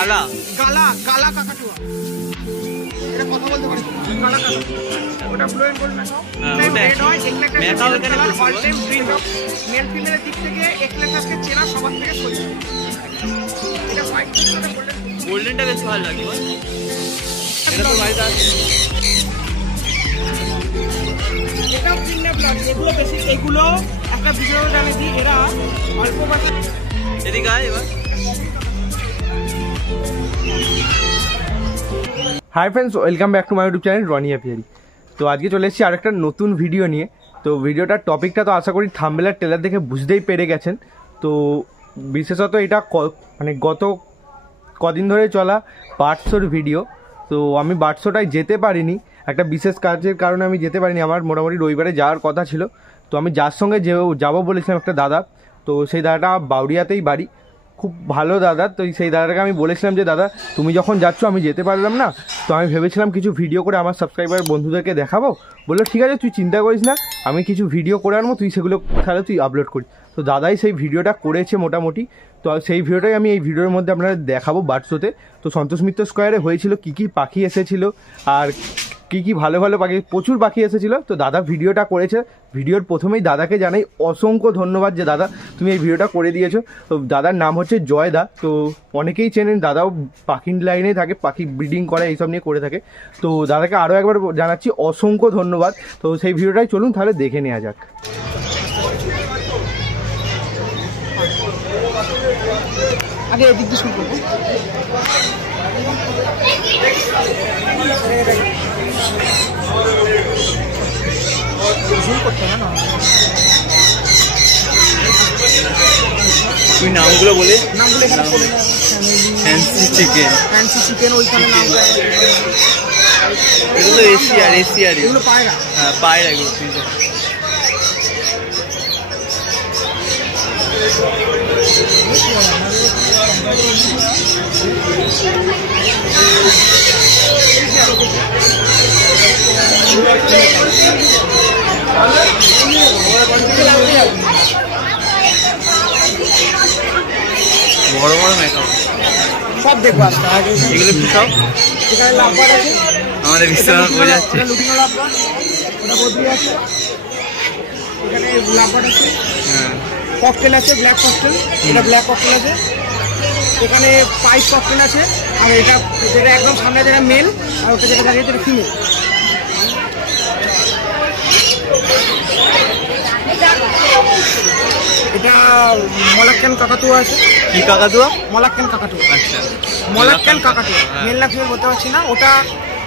গালা গালা গালা কাকাতুয়া, এটা কথা বলতে পারে গালা কাকাতুয়া। ওটা ব্লু এন্ড গোল্ড ম্যাকাও, ওটা রেড হয় এক্লেটাস ম্যাকাও এখানে all time green dog. Male ফিমেলের দিক থেকে এক্লেটাসকে চেনা সবার থেকে সোজা। এটা হোয়াইট কালার গোল্ডেন, গোল্ডেনটা বেশ ভালো লাগে বল। এটা তো ভাই দাস, এটা প্রিন্টেড ব্লাড। এগুলো বেশি, এগুলো একটা ভিডিও জানেছি এরা অল্প বয়সে। এদিকে আয় এবার। Hi friends, welcome back to my YouTube channel Roni Apiary. তো আজকে চলে এসেছি আরেকটা নতুন ভিডিও নিয়ে। তো ভিডিওটার টপিকটা তো আশা করি থাম্বনেল আর ট্রেলার দেখে বুঝতেই পেরে গেছেন। তো বিশেষত এটা মানে গত কদিন ধরে চলা বার্ড শোর ভিডিও। তো আমি বার্ড শোটায় যেতে পারিনি, একটা বিশেষ কাজের কারণে আমি যেতে পারিনি। আমার মোটামুটি রবিবারে যাওয়ার কথা ছিল। তো আমি যার সঙ্গে যাবো বলেছিলাম একটা দাদা, তো সেই দাদাটা বাউরিয়াতেই বাড়ি, খুব ভালো দাদা। তো সেই দাদাটাকে আমি বলেছিলাম যে দাদা তুমি যখন যাচ্ছ আমি যেতে পারলাম না, তো আমি ভেবেছিলাম কিছু ভিডিও করে আমার সাবস্ক্রাইবার বন্ধুদেরকে দেখাবো। বললো ঠিক আছে তুই চিন্তা করিস না, আমি কিছু ভিডিও করে আনবো, তুই সেগুলো তাহলে তুই আপলোড করিস। তো দাদাই সেই ভিডিওটা করেছে মোটামুটি। তো সেই ভিডিওটাই আমি এই ভিডিওর মধ্যে আপনাদের দেখাবো বার্ড শোতে। তো সন্তোষ মিত্র স্কোয়ারে হয়েছিল, কী কী পাখি এসেছিলো আর কী কী ভালো ভালো পাখি, প্রচুর পাখি এসেছিলো। তো দাদা ভিডিওটা করেছে। ভিডিওর প্রথমেই দাদাকে জানাই অসংখ্য ধন্যবাদ যে দাদা তুমি এই ভিডিওটা করে দিয়েছো। তো দাদার নাম হচ্ছে জয় দা। তো অনেকেই চেনেন, দাদাও পাখির লাইনেই থাকে, পাখি ব্রিডিং করে এইসব নিয়ে করে থাকে। তো দাদাকে আরও একবার জানাচ্ছি অসংখ্য ধন্যবাদ। তো সেই ভিডিওটাই চলুন তাহলে দেখে নেওয়া যাক। আগে এদিক দিয়ে শুরু করবো। তুই নামগুলো বলে, নামগুলো এখানে বলে না। ফ্যান্সি চিকেন, ফ্যান্সি চিকেন ওইখানে নাম দেয়। এটা তো এশিয়ার এগুলো পায়রা। হ্যাঁ পায়রা এগুলো। বড় বড় মেকআপ সব দেখবো আজকে। এগুলো কি সব? এখানে লাভবার আছে, আমাদের বিশ্বনাথ বোঝা যাচ্ছে। লুটিনো লাভবার, ওটা বদলি আছে। এখানে লাভবার আছে, হ্যাঁ ককটেল আছে, ব্ল্যাক ককটেল, এটা ব্ল্যাক ককটেল আছে। এখানে পাইপ ককটেল আছে, আর এটা যেটা একদম সামনে যেটা মেল, আর ওটা যেটা দাঁড়িয়ে যেটা ফিমেল। এটা মলাক্কান কাকাতুয়া আছে। কি কাকাতুয়া? মলাক্কান কাকাতুয়া। আচ্ছা মলাক্কান কাকাতুয়া, মেল না ফিমেল বলতে পারছি না। ওটা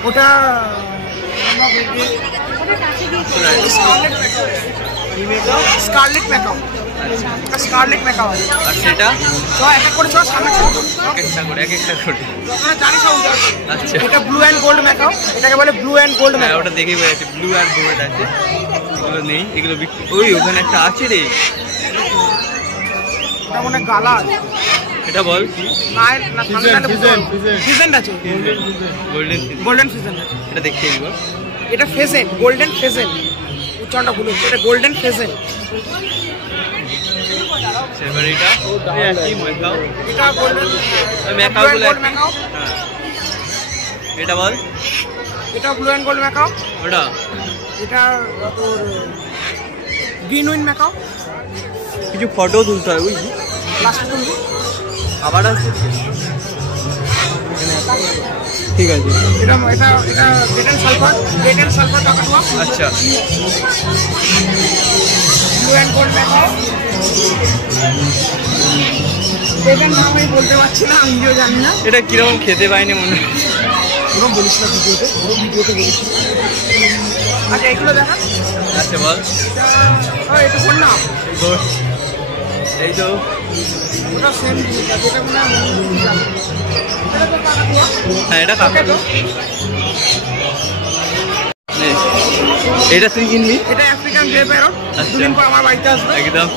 ওটা স্কারলেট ম্যাকাও, স্কারলেট ম্যাকাও আছে। আর সেটা তো এক এক করে সব সামনে এক একটা করে জানিস। আচ্ছা এটা ব্লু অ্যান্ড গোল্ড ম্যাকাও, এটাকে বলে ব্লু অ্যান্ড গোল্ড হ্যাঁ ম্যাকাও। ওটা দেখেই বোঝা যাচ্ছে ব্লু আর গোল্ড আছে। এগুলো নেই, এগুলো বিক্রি। ওই ওখানে একটা আছে রে, এটা মনে হয় গালা আছে। এটা বল কি? ফিজেন্ট আছে, গোল্ডেন গোল্ডেন ফিজেন্ট আছে। এটা দেখতে দিব। এটা ফেজেন্ট, গোল্ডেন ফেজেন্ট। উচ্চারণটা ভুল হচ্ছে, এটা গোল্ডেন ফেজেন্ট। এবার এটা কি ম্যাকাও? এটা গোল্ডেন ম্যাকাও গুলো ম্যাকাও। এটা বল। এটা ব্লু অ্যান্ড গোল্ড ম্যাকাও। ওটা এটা তোর গ্রিন উইন ম্যাকাও। কিছু ফটো তুলতে হয় বুঝলি, লাস্টে তুলবো। আবার আসছে। ঠিক আছে। এটা এটা এটা রেড অ্যান্ড সালফার কাকাতুয়া। আচ্ছা ব্লু অ্যান্ড গোল্ড ম্যাকাও। এটার নাম আমি বলতে পারছি না, আমি নিজেও জানি না। এটা কিরকম খেতে পাইনি মনে হয়। ওরকম বলিস না ভিডিওতে, ওরকম ভিডিওতে বলিস। আচ্ছা এগুলো দেখা। আচ্ছা বল। এটা কোন নাম? এই তো ওটা সেম জিনিস আছে, এটা মনে হয় এটা তো কাকাতুয়া। হ্যাঁ এটা কাকাতুয়া। এটা তুই কিনবি? এটা আফ্রিকান গ্রে প্যারট। দুদিন পর আমার বাড়িতে আসবে একদম।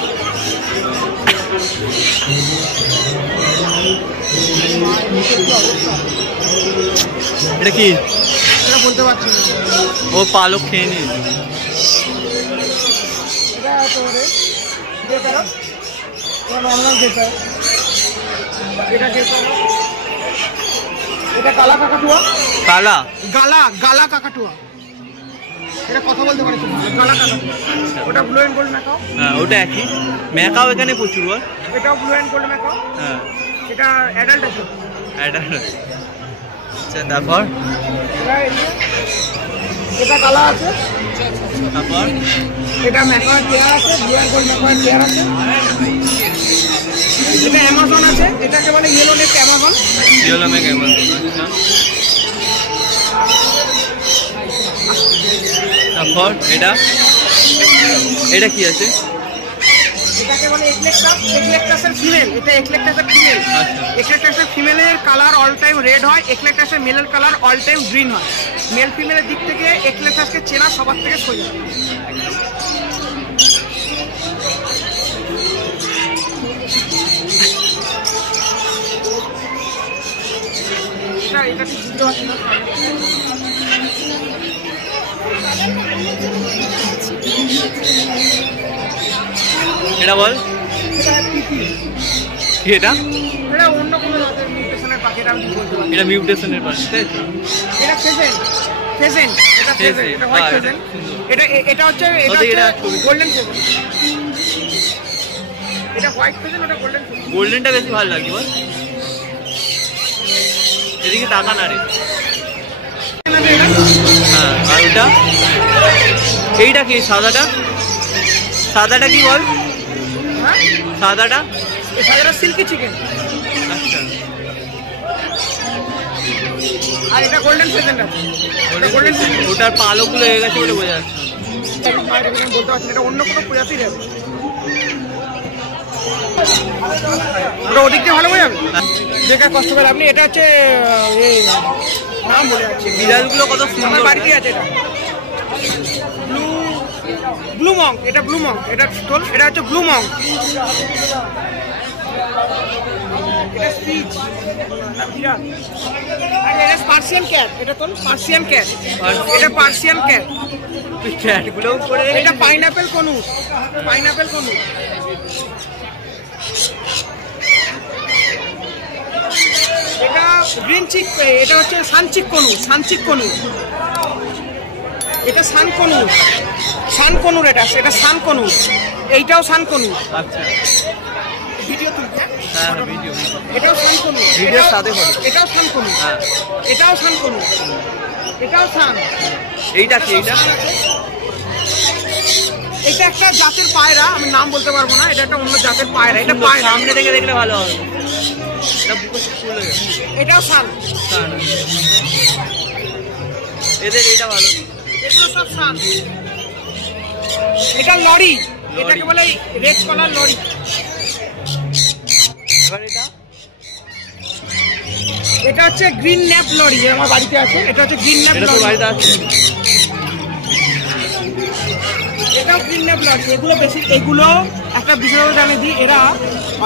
এটা কি? এটা বলতে পারছি না। ও পালক খেয়ে নি। এটা তোর গ্রে প্যারট, এটা নর্মাল গ্রে প্যারট। এটা গ্রে প্যারট। এটা গালা কাকাতুয়া। কালা গালা কাকাতুয়া। এটা কথা বলতে পারে গালা কাকাতুয়া। ওটা ব্লু এন্ড গোল্ড ম্যাকাও। হ্যাঁ ওটা একই। ম্যাকাও এখানে প্রচুর বল। এটাও ব্লু এন্ড গোল্ড ম্যাকাও। হ্যাঁ এটা অ্যাডাল্ট আছে। অ্যাডাল্ট। আচ্ছা তারপর এটা কালা আছে। তারপর এটা ম্যাকাও চেয়ার আছে, blue and gold macaw chair আছে। এটা অ্যামাজন আছে, এটাকে বলে yellow neck Amazon. Yellow neck Amazon. তারপর এটা কি আছে? এটাকে বলে এক্লেকটাসের ফিমেল। এটা এক্লেকটাসের ফিমেল। আচ্ছা এক্লেকটাসের ফিমেলের কালার অল টাইম রেড হয়, এক্লেকটাসের মেলের কালার অল টাইম গ্রিন হয়। মেল ফিমেলের দিক থেকে এক্লেকটাসকে চেনা সবার থেকে সোজা। এটা ঠিক বুঝতে পারছি না। এটা বল কি? এটা অন্য কোনো জাতের মিউটেশনের পাখি, এটা আমি বলতে পারি। এটা মিউটেশনের পাখি তাই তো? এটা ফেজেন্ট। এটা ফেজেন্ট, এটা হোয়াইট ফেজেন্ট। এটা হচ্ছে গোল্ডেন ফেজেন্ট। এটা হোয়াইট ফেজেন্ট, ওটা গোল্ডেন ফেজেন্ট। গোল্ডেনটা বেশি ভালো লাগে বল। এদিকে টাকা না রে। হ্যাঁ আর ওটা এইটা কি? সাদাটা কি বল? হ্যাঁ সাদাটা সিল্কি চিকেন। আচ্ছা আর এটা গোল্ডেন ফেজেন্ট আছে। গোল্ডেন ফেজেন্ট। ওটার পালকগুলো হয়ে গেছে বলে বোঝা যাচ্ছে। বলতে পারছি এটা অন্য কোনো প্রজাতির আছে। ওটা ওদিক দিয়ে ভালো হয়ে যাবে। বেকার কষ্ট করে আপনি। এটা হচ্ছে নাম বলে যাচ্ছে। বিড়ালগুলো কত আমার সুন্দর। বাড়িতে আছে এটা ব্লু মঙ্ক। এটা ব্লু মঙ্ক। এটা স্টোল। এটা হচ্ছে ব্লু মঙ্ক। এটা স্পিচ। এটা পার্সিয়ান ক্যাট। এটা তো পার্সিয়ান ক্যাট। এটা পার্সিয়ান ক্যাট। ক্যাটগুলো করে এটা পাইনাপেল কনুস। পাইনাপেল কনুস। এটা গ্রিন চিক। এটা হচ্ছে সানচিক কনুস। সানচিক কনুস। এটা সানকনুর। সানকনুর এটা সানকনুর। এইটাও সানকনুর। আচ্ছা ভিডিও তুলতে। হ্যাঁ ভিডিও। এটাও সানকনুর। ভিডিওর সাথে করে। এটাও সানকনুর। হ্যাঁ এটাও সানকনুর। এটাও সান। এইটা কি? এইটা এটা একটা জাতের পায়রা, আমি নাম বলতে পারবো না। এটা একটা অন্য জাতের পায়রা। এটা পায়রা। সামনে থেকে দেখলে ভালো হবে। এটা বুকে ফুল হয়ে গেছে। এটাও সান। এদের এইটা ভালো। এগুলো সব সান। এটা লরি। এটাকে বলে রেড কলার লরি। এবার এটা হচ্ছে গ্রিন ন্যাপ লরি। আমার বাড়িতে আছে। এটা হচ্ছে গ্রিন ন্যাপ এটা তো লরি। বাড়িতে আছে। এটাও গ্রিন ন্যাপ লরি। এগুলো একটা বিষয় জানিয়ে দিই, এরা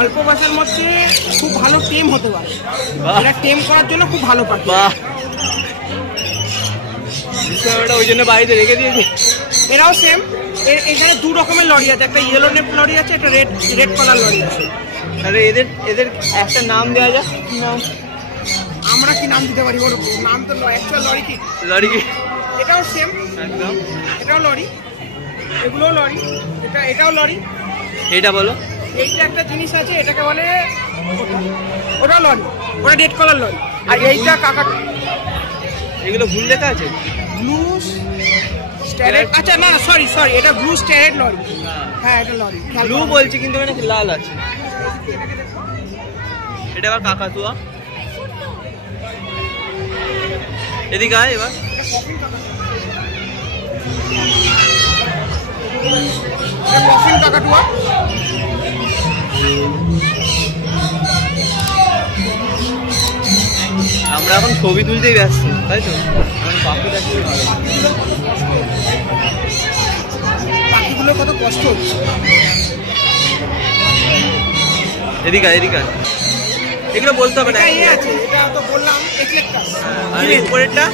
অল্প বয়সের মধ্যে খুব ভালো টেম হতে পারে। এরা টেম করার জন্য খুব ভালো পারে। বাহ ওই জন্য বাড়িতে রেখে দিয়েছি। এরাও সেম। এখানে দু রকমের লরি আছে। একটা ইয়েলো নেপ লরি আছে, একটা রেড কলার লরি আছে। তাহলে এদের একটা নাম দেওয়া যাক। কি নাম? আমরা কি নাম দিতে পারি? ওর নাম তো অ্যাকচুয়াল লরি কি? লরি কি? এটাও সেম। একদম। এটাও লরি। এগুলোও লরি। এটাও লরি। এইটা বলো। এইটা একটা জিনিস আছে, এটাকে বলে ওটা লরি। ওটা রেড কলার লরি। আর এইটা কাকাটু। এগুলো ভুল লেখা আছে। ব্লু স্টারেড। আচ্ছা না সরি এটা ব্লু স্টারেড লরি। হ্যাঁ এটা লরি। ব্লু বলছি কিন্তু মানে লাল আছে। এটা আবার কাকাতুয়া। এদিকে আয় এবার। কফিন কাকাতুয়া। আমরা এখন ছবি তুলতেই ব্যস্ত তাই তো? পাখিটা খুবই ভালো। পাখিগুলো কত কষ্ট হচ্ছে। এদিকে এগুলো বলতে হবে না। এটা তো বললাম এক্লেকটাস। আর উপরেরটা